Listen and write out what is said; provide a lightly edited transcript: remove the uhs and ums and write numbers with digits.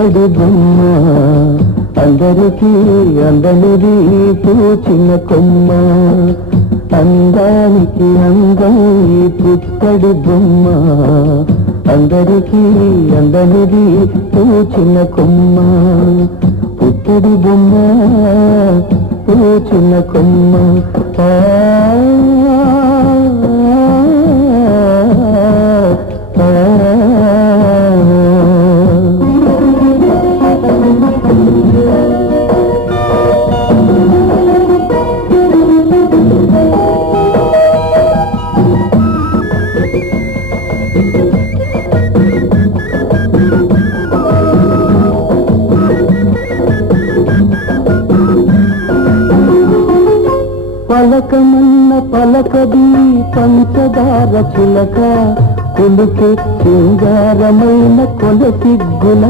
పుత్తడి బొమ్మ అందరికీ అందనిది పూచిన కొమ్మ అందానికి అందం ఈ పుత్తడి బొమ్మ అందరికీ అందనిది పూచిన కొమ్మ పుత్తడి బొమ్మ పూచిన కొమ్మ పలకమన్న పలకది పంచదార చిలక కొలికే సింగారమైన కొలసిగ్గుల